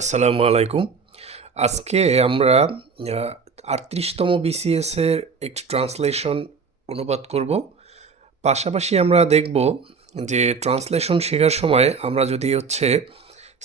আসসালামু আলাইকুম। আজকে আমরা ৩৮তম বিসিএসের একটি ট্রান্সলেশন অনুবাদ করব। পাশাপাশি আমরা দেখব যে ট্রান্সলেশন শেখার সময় আমরা যদি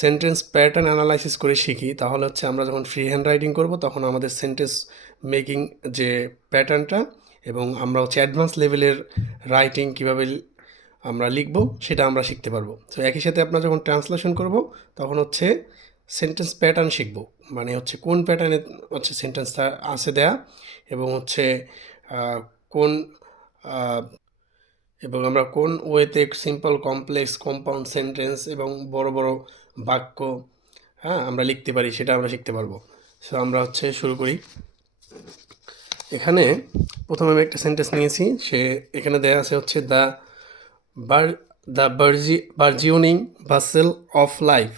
সেন্টেন্স প্যাটার্ন অ্যানালাইসিস করে শিখি, তাহলে আমরা যখন ফ্রি হ্যান্ড রাইটিং করব তখন আমাদের সেন্টেন্স মেকিং যে প্যাটার্নটা এবং আমরা অ্যাডভান্স লেভেলের রাইটিং কীভাবে আমরা লিখব সেটা আমরা শিখতে পারবো। তো একই সাথে আমরা যখন ট্রান্সলেশন করব তখন সেন্টেন্স প্যাটার্ন শিখব, মানে কোন প্যাটার্নে সেন্টেন্সটা আছে দেয়া এবং আহ, কোন আহ, এবং আমরা কোন ওয়েতে সিম্পল, কমপ্লেক্স, কম্পাউন্ড সেন্টেন্স এবং বড় বড় বাক্য আমরা লিখতে পারি সেটা আমরা শিখতে পারবো। সো আমরা শুরু করি। এখানে প্রথমে আমি একটা সেন্টেন্স নিয়েছি, এখানে দেয়া আছে the bar the burgeoning vessel of life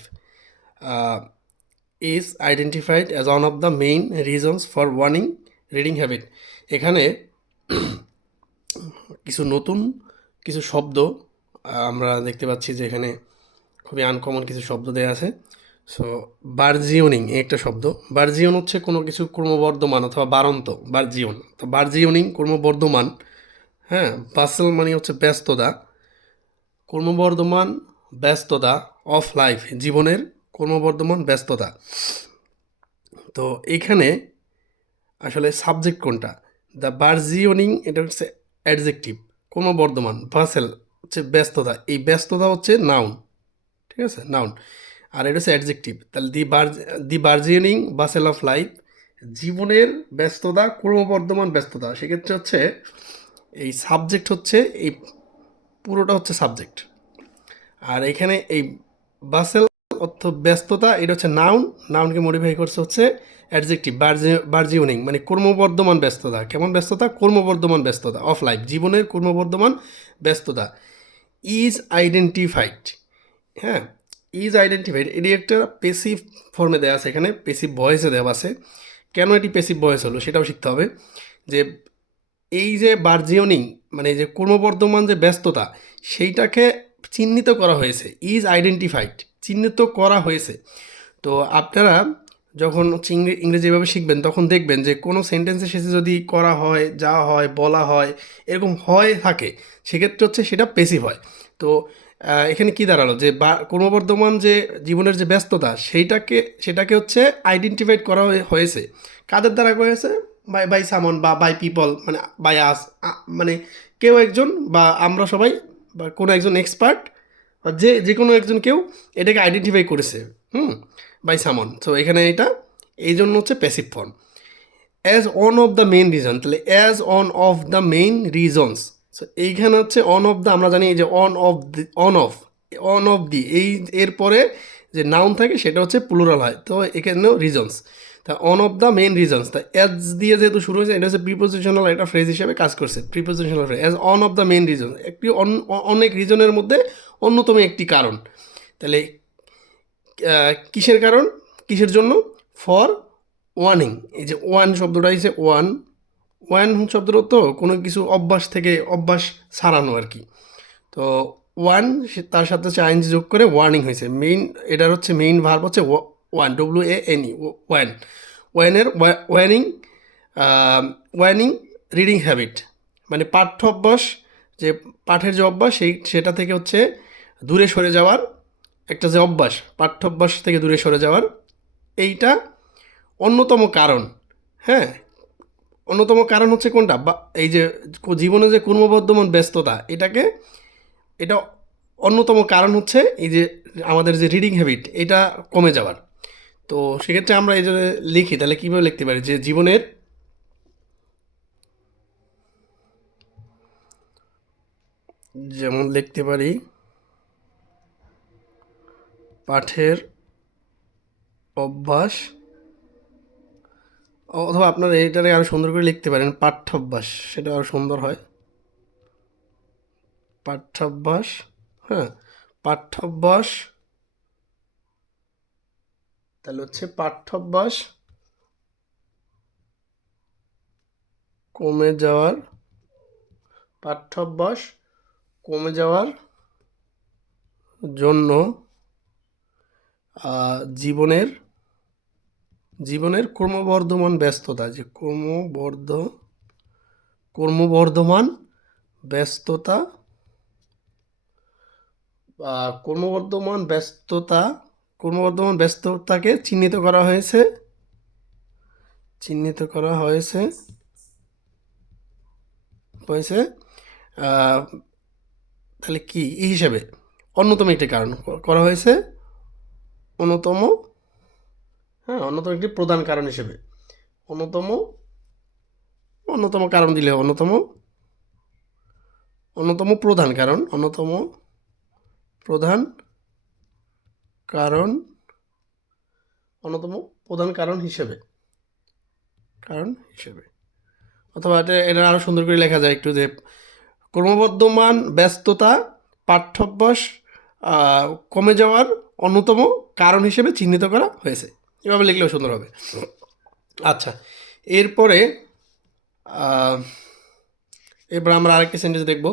is identified as one of the main reasons for warning reading habit. এখানে কিছু শব্দ আমরা দেখতে পাচ্ছি যে এখানে খুবই আনকমন কিছু শব্দ দেয়া আছে। সো বার্জিওনিং একটা শব্দ। বার্জিওন কোনো কিছু ক্রমবর্ধমান অথবা বাড়ন্ত, বার্জিওন। তো বার্জিওনিং ক্রমবর্ধমান, হ্যাঁ। বাসেল মানে ব্যস্ততা, ক্রমবর্ধমান ব্যস্ততা অফ লাইফ, জীবনের ক্রমবর্ধমান ব্যস্ততা। তো এখানে আসলে সাবজেক্ট কোনটা? দ্য বার্জিওনিং এটা অ্যাডজেক্টিভ, ক্রমবর্ধমান। ভাসেল ব্যস্ততা, এই ব্যস্ততা নাউন, ঠিক আছে, নাউন। আর এটা অ্যাডজেক্টিভ। তাহলে দি বার্জিওনিং বাসেল অফ লাইফ, জীবনের ব্যস্ততা, ক্রমবর্ধমান ব্যস্ততা। সেক্ষেত্রে এই সাবজেক্ট এই পুরোটা সাবজেক্ট। আর এখানে এই বাসেল অর্থ ব্যস্ততা, এটা নাউন। নাউনকে মডিফাই করছে অ্যাডজেক্টিভ বার্জিওনিং, মানে কর্মবর্ধমান ব্যস্ততা। কেমন ব্যস্ততা? কর্মবর্ধমান ব্যস্ততা অফ লাইফ, জীবনের কর্মবর্ধমান ব্যস্ততা। ইজ আইডেন্টিফাইড, হ্যাঁ, ইজ আইডেন্টিফাইড এটি একটা পেসিভ ফর্মে দেওয়া আছে, এখানে পেসিভ ভয়েসে দেওয়া আছে। কেন এটি পেসিভ ভয়েস হলো সেটাও শিখতে হবে। যে এই যে বার্জিওনিং মানে যে কর্মবর্ধমান যে ব্যস্ততা, সেইটাকে চিহ্নিত করা হয়েছে। ইজ আইডেন্টিফাইড, চিহ্নিত করা হয়েছে। তো আপনারা যখন ইংরেজি এভাবে শিখবেন তখন দেখবেন যে কোনো সেন্টেন্সের শেষে যদি করা হয়, যা হয়, বলা হয়, এরকম হয় থাকে, সেক্ষেত্রে সেটা পেসিভ হয়। তো এখানে কি দাঁড়ালো যে ক্রমবর্ধমান যে জীবনের যে ব্যস্ততা, সেটাকে আইডেন্টিফাইড করা হয়েছে। কাদের দ্বারা হয়েছে? বাই বাই সামন বা বাই পিপল, মানে বাই আস, মানে কেউ একজন বা আমরা সবাই বা কোনো একজন এক্সপার্ট বা যে কোনো একজন কেউ এটাকে আইডেন্টিফাই করেছে, বাই সামন। তো এখানে এটা এই জন্য passive form. As one of the main reason, তাহলে as one of the main reasons. So এইখানে অন অফ দ্য, আমরা জানি এই যে অন অফ দি এই এরপরে যে নাউন থাকে সেটা প্লুরাল হয়, তো এখানেও রিজনস। তা on of the main reasons, তা অ্যাজ দিয়ে যেহেতু শুরু হয়েছে, এটা প্রিপোজিশনাল একটা ফ্রেজ হিসেবে কাজ করছে। Prepositional phrase as one of the main reason, একটি অনেক রিজনের মধ্যে অন্যতম একটি কারণ। তাহলে কিসের কারণ, কিসের জন্য? ফর ওয়ানিং। এই যে ওয়ান শব্দটা ওয়ান শব্দটা তো কোনো কিছু অভ্যাস থেকে অভ্যাস ছাড়ানো আর কি। তো ওয়ান, তার সাথে আইএনজি যোগ করে ওয়ার্নিং হয়েছে। মেইন, এটার main verb one, WANE, one. ওয়ানের ওয়ার্নিং, ওয়ার্নিং রিডিং হ্যাবিট, মানে পাঠ্য অভ্যাস, যে পাঠের যে অভ্যাস সেটা থেকে দূরে সরে যাওয়ার একটা যে অভ্যাস, পাঠ্যাভ্যাস থেকে দূরে সরে যাওয়ার, এইটা অন্যতম কারণ। হ্যাঁ, অন্যতম কারণ কোনটা? বা এই যে জীবনে যে কর্মবর্ধমান ব্যস্ততা, এটা অন্যতম কারণ এই যে আমাদের যে রিডিং হ্যাবিট, এটা কমে যাওয়ার। তো সেক্ষেত্রে আমরা এই যে লিখি, তাহলে কীভাবে লিখতে পারি? যে জীবনের, যেমন লিখতে পারি পাঠের অভ্যাস, অথবা আপনারা এইটারে আরও সুন্দর করে লিখতে পারেন পাঠ্যাভ্যাস, সেটা আরও সুন্দর হয়। পাঠ্যাভ্যাস, হ্যাঁ, পাঠ্যাভ্যাস। তাহলে পাঠ্যাভ্যাস কমে যাওয়ার, পাঠ্যাভ্যাস কমে যাওয়ার জন্য জীবনের জীবনের ক্রমবর্ধমান ব্যস্ততা, যে ক্রমবর্ধমান ব্যস্ততা ক্রমবর্ধমান ব্যস্ততা ক্রমবর্ধমান ব্যস্ততাকে চিহ্নিত করা হয়েছে হয়েছে তাহলে কি এই হিসাবে অন্যতম একটি কারণ করা হয়েছে, অন্যতম অন্যতম একটি প্রধান কারণ হিসেবে, অন্যতম কারণ দিলে অন্যতম প্রধান কারণ, অন্যতম প্রধান কারণ হিসেবে অথবা এটা আরো সুন্দর করে লেখা যায় একটু, যে ক্রমবর্ধমান ব্যস্ততা পাঠ্যাভ্যাস কমে যাওয়ার অন্যতম কারণ হিসেবে চিহ্নিত করা হয়েছে। এভাবে লিখলেও সুন্দর হবে। আচ্ছা, এরপরে এবার আমরা আরেকটি সেন্টেন্স দেখব।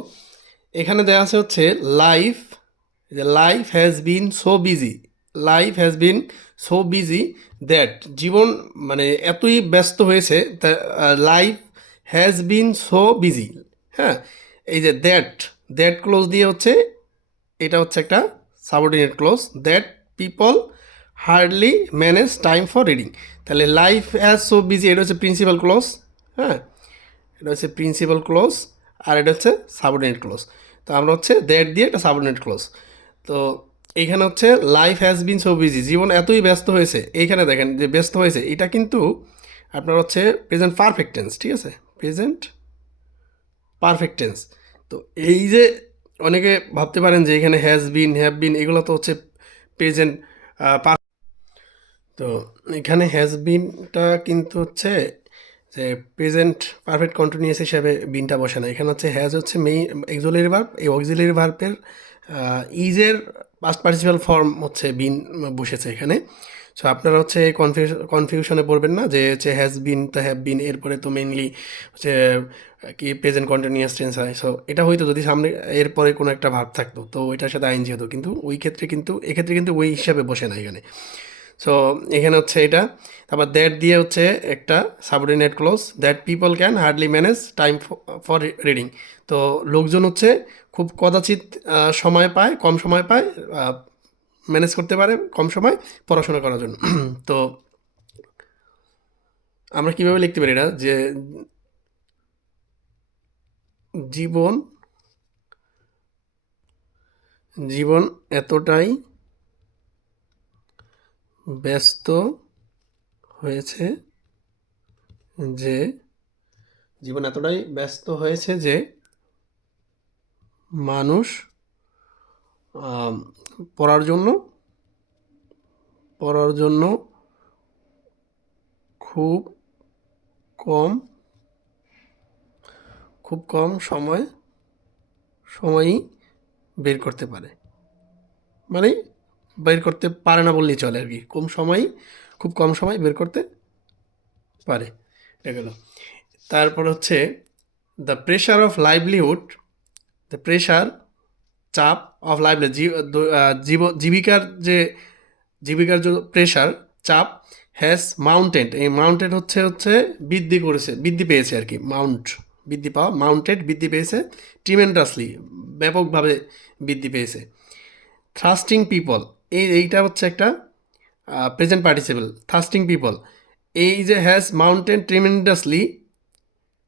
এখানে দেওয়া আছে হচ্ছে life has been so busy that, জীবন মানে এতই ব্যস্ত হয়েছে, life has been so busy. হ্যাঁ, এই যে দ্যাট ক্লোজ দিয়ে হচ্ছে, এটা হচ্ছে একটা subordinate clause, that people hardly manage time for reading. তাহলে লাইফ হ্যাজ সো বিজি, এটা হচ্ছে প্রিন্সিপাল ক্লোজ। হ্যাঁ, এটা হচ্ছে প্রিন্সিপাল ক্লোজ, আর এটা হচ্ছে সাবঅর্ডিনেট ক্লোজ। তো আমরা হচ্ছে দ্যাট দিয়ে একটা সাবঅর্ডিনেট ক্লোজ। তো এইখানে হচ্ছে life has been so busy, জীবন এতই ব্যস্ত হয়েছে। এইখানে দেখেন যে ব্যস্ত হয়েছে, এটা কিন্তু আপনার হচ্ছে প্রেজেন্ট পারফেক্ট টেন্স, ঠিক আছে, প্রেজেন্ট পারফেক্ট টেন্স। তো এই যে অনেকে ভাবতে পারেন যে এখানে হ্যাজ বিন, হ্যাভ বিন, এগুলো তো হচ্ছে প্রেজেন্ট। তো এখানে হ্যাজ বিনটা কিন্তু হচ্ছে যে প্রেজেন্ট পারফেক্ট কন্টিনিউয়াস হিসাবে বিনটা বসে না। এখানে হচ্ছে হ্যাজ হচ্ছে মেইন অক্সিলারি ভার্ব, এই অক্সিলারি ভার্বের ইজের পাস্ট পার্টিসিপাল ফর্ম হচ্ছে বিন বসেছে এখানে। সো আপনারা হচ্ছে কনফিউশনে পড়বেন না যে হচ্ছে হ্যাজ বিন তো হ্যাভ বিন, এরপরে তো মেইনলি হচ্ছে কি প্রেজেন্ট কন্টিনিউয়াস টেন্স হয়। সো এটা হয়তো যদি সামনে এরপরে কোনো একটা ভার্ব থাকতো তো ওইটার সাথে আইএনজি হতো, কিন্তু এক্ষেত্রে কিন্তু ওই হিসাবে বসে না এখানে। সো এখানে হচ্ছে এটা, তারপর দ্যাট দিয়ে হচ্ছে একটা subordinate clause, that people can hardly manage time for reading. তো লোকজন হচ্ছে খুব কদাচিৎ কম সময় পায় ম্যানেজ করতে পারে কম সময় পড়াশোনা করার জন্য। তো আমরা কিভাবে লিখতে পারি এটা, যে জীবন এতটাই ব্যস্ত হয়েছে যে মানুষ পড়ার জন্য খুব কম সময়ই বের করতে পারে, মানে বের করতে পারে না বললেই চলে আর কি, খুব কম সময় বের করতে পারে, এগুলো। তারপর হচ্ছে দ্য প্রেশার অফ লাইভলিহুড, চাপ অফ লাইভলিহুড, জীবিকার যে প্রেশার, চাপ, হ্যাজ মাউন্টেড, এই মাউন্টেড হচ্ছে বৃদ্ধি পেয়েছে আর কি, বৃদ্ধি পেয়েছে, ট্রিমেন্ডাসলি, ব্যাপকভাবে বৃদ্ধি পেয়েছে। থ্রাস্টিং পিপল, এইটা হচ্ছে একটা প্রেজেন্ট পার্টিসিপল, থ্রাস্টিং পিপল, এই যে হ্যাজ মাউন্টেন ট্রিমেন্ডাসলি,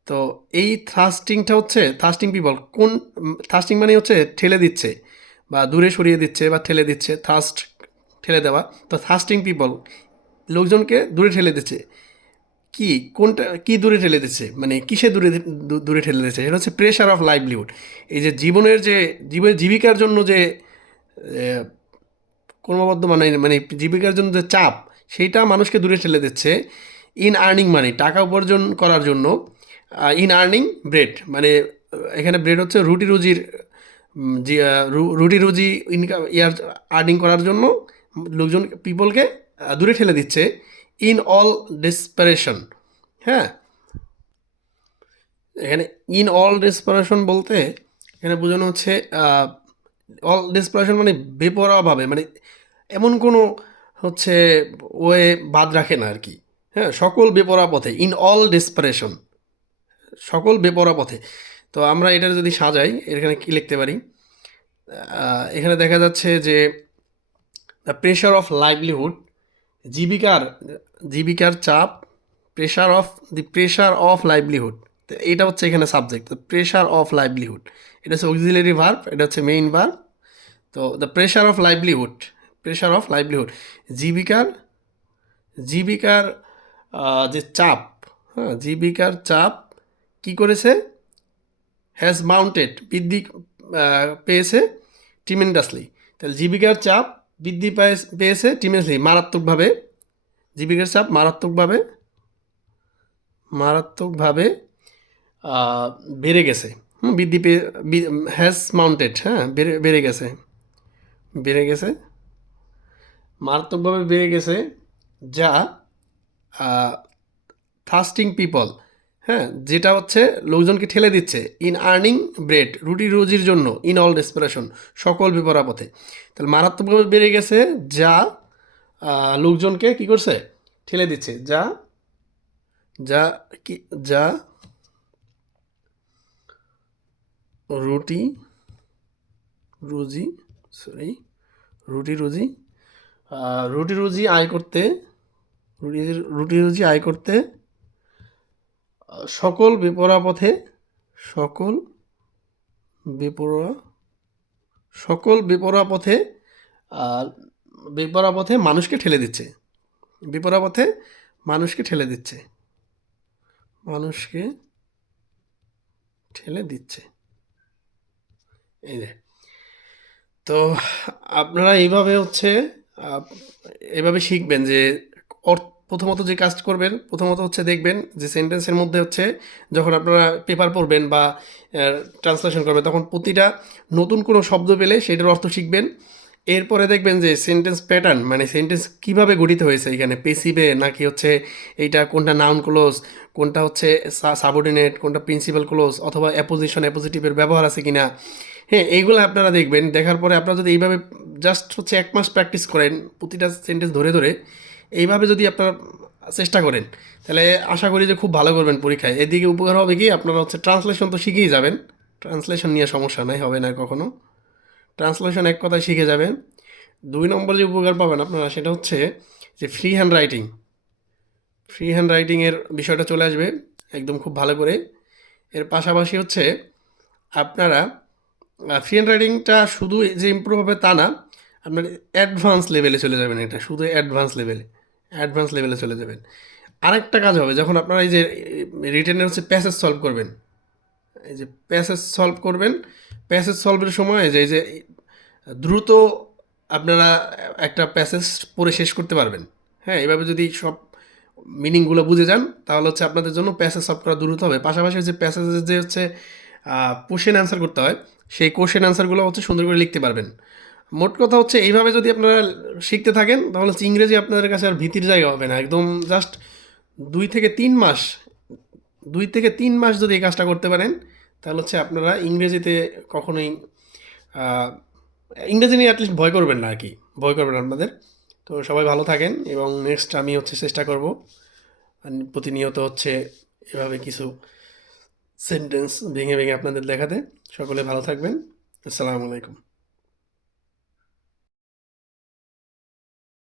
তো এই থ্রাস্টিং পিপল, থ্রাস্টিং মানে হচ্ছে ঠেলে দিচ্ছে বা দূরে সরিয়ে দিচ্ছে বা ঠেলে দিচ্ছে, ঠেলে দেওয়া। তো থ্রাস্টিং পিপল লোকজনকে দূরে ঠেলে দিচ্ছে। কি দূরে ঠেলে দিচ্ছে, মানে কিসে দূরে ঠেলে দিচ্ছে, সেটা হচ্ছে প্রেশার অফ লাইভলিহুড। এই যে জীবিকার জন্য যে ক্রমবদ্ধ মানে জীবিকার জন্য যে চাপ, সেইটা মানুষকে দূরে ঠেলে দিচ্ছে। ইন আর্নিং মানি, টাকা উপার্জন করার জন্য, ইন আর্নিং ব্রেড, মানে এখানে ব্রেড হচ্ছে রুটি রুজি ইনকাম আর্নিং করার জন্য পিপলকে দূরে ঠেলে দিচ্ছে। ইন অল ডেসপারেশন, হ্যাঁ, এখানে ইন অল ডেসপারেশন বলতে এখানে বোঝানো হচ্ছে অল ডেসপারেশন মানে বেপরোয়াভাবে, মানে এমন কোনো হচ্ছে ওয়ে বাদ রাখে না আর কি। হ্যাঁ, সকল বেপরোয়া পথে, ইন অল ডেসপারেশন, সকল বেপরোয়া পথে। তো আমরা এটা যদি সাজাই এখানে কি লিখতে পারি? এখানে দেখা যাচ্ছে যে দ্য প্রেশার অফ লাইভলিহুড, জীবিকার জীবিকার চাপ, প্রেশার অফ লাইভলিহুড, এটা হচ্ছে এখানে সাবজেক্ট, প্রেশার অফ লাইভলিহুড। এটা হচ্ছে অক্সিলারি ভার্ব, এটা হচ্ছে মেইন ভার্ব। তো দ্য প্রেশার অফ লাইভলিহুড, জীবিকার জীবিকার যে চাপ, হ্যাঁ, জীবিকার চাপ কি করেছে? হ্যাজ মাউন্টেড, বৃদ্ধি পেয়েছে, ট্রিমেন্ডাসলি। তাহলে জীবিকার চাপ বৃদ্ধি পেয়েছে ট্রিমেন্ডাসলি, মারাত্মকভাবে। জীবিকার চাপ মারাত্মকভাবে মারাত্মকভাবে বেড়ে গেছে। বৃদ্ধি পেয়ে, হ্যাজ মাউন্টেড, হ্যাঁ, বেড়ে গেছে, বেড়ে গেছে, মারাত্মকভাবে বেড়ে গেছে, যা থার্স্টিং পিপল, হ্যাঁ, যেটা হচ্ছে লোকজনকে ঠেলে দিচ্ছে, ইন আর্নিং ব্রেড, রুটি রুজির জন্য, ইন অল ডেসপারেশন, সকল বিপরা পথে। তাহলে মারাত্মকভাবে বেড়ে গেছে যা লোকজনকে কি করছে? ঠেলে দিচ্ছে, যা যা কি যা রুটি রুজি সরি রুটি রুজি রুটি রুজি আয় করতে, রুটি রুজি আয় করতে সকল বেপরোয়া পথে, সকল বেপরোয়া সকল বেপরোয়া পথে আর বেপরোয়া পথে মানুষকে ঠেলে দিচ্ছে, বেপরোয়া পথে মানুষকে ঠেলে দিচ্ছে, মানুষকে ঠেলে দিচ্ছে। এই যে, তো আপনারা এইভাবে হচ্ছে আহ, এভাবে শিখবেন যে প্রথমত যে কাজ করবেন, প্রথমত হচ্ছে দেখবেন যে সেন্টেন্সের মধ্যে হচ্ছে যখন আপনারা পেপার পড়বেন বা ট্রান্সলেশন করবেন, তখন প্রতিটা নতুন কোনো শব্দ পেলে সেটার অর্থ শিখবেন। এরপরে দেখবেন যে সেন্টেন্স প্যাটার্ন, মানে সেন্টেন্স কীভাবে গঠিত হয়েছে, এখানে পেসিভে নাকি হচ্ছে এইটা কোনটা নাউন ক্লোজ, কোনটা হচ্ছে সাবঅর্ডিনেট, কোনটা প্রিন্সিপাল ক্লোজ, অথবা অ্যাপোজিশন অ্যাপোজিটিভের ব্যবহার আছে কিনা। হ্যাঁ, এইগুলো আপনারা দেখবেন। দেখার পরে আপনারা যদি এইভাবে জাস্ট হচ্ছে 1 মাস প্র্যাকটিস করেন, প্রতিটা সেন্টেন্স ধরে ধরে এইভাবে যদি আপনারা চেষ্টা করেন, তাহলে আশা করি যে খুব ভালো করবেন পরীক্ষায়। এদিকে উপকার হবে কি, আপনারা হচ্ছে ট্রান্সলেশন তো শিখেই যাবেন, ট্রান্সলেশন নিয়ে সমস্যা নাই, হবে না কখনো। ট্রান্সলেশন এক কথায় শিখে যাবেন। 2 নম্বর যে উপকার পাবেন আপনারা, সেটা হচ্ছে যে ফ্রি হ্যান্ড রাইটিংয়ের বিষয়টা চলে আসবে একদম খুব ভালো করে। এর পাশাপাশি হচ্ছে আপনারা ফ্রি হ্যান্ড রাইটিংটা শুধু যে ইম্প্রুভ হবে তা না, আপনার অ্যাডভান্স লেভেলে চলে যাবেন, এটা শুধু অ্যাডভান্স লেভেলে চলে যাবেন। আরেকটা কাজ হবে, যখন আপনারা এই যে রিটেনের হচ্ছে প্যাসেজ সলভ করবেন, এই যে প্যাসেজ সলভের সময় যে এই যে দ্রুত আপনারা একটা প্যাসেজ পড়ে শেষ করতে পারবেন। হ্যাঁ, এভাবে যদি সব মিনিংগুলো বুঝে যান, তাহলে হচ্ছে আপনাদের জন্য প্যাসেজ সলভ করা দ্রুত হবে। পাশাপাশি যে প্যাসেজের যে হচ্ছে কোশ্চেন অ্যান্সার করতে হয়, সেই কোশ্চেন অ্যান্সারগুলো হচ্ছে সুন্দর করে লিখতে পারবেন। মোট কথা হচ্ছে এইভাবে যদি আপনারা শিখতে থাকেন, তাহলে হচ্ছে ইংরেজি আপনাদের কাছে আর ভীতির জায়গা হবে না। একদম জাস্ট 2 থেকে 3 মাস, 2 থেকে 3 মাস যদি এই কাজটা করতে পারেন, তাহলে হচ্ছে আপনারা ইংরেজিতে কখনোই আহ, ইংরেজি নিয়ে অ্যাটলিস্ট ভয় করবেন না আর কি, ভয় করবেন আপনাদের। তো সবাই ভালো থাকেন, এবং নেক্সট আমি হচ্ছে চেষ্টা করব প্রতিনিয়ত হচ্ছে এভাবে কিছু সেন্টেন্স ভেঙে ভেঙে আপনাদের দেখাতে। সকলে ভালো থাকবেন। আসসালামু আলাইকুম।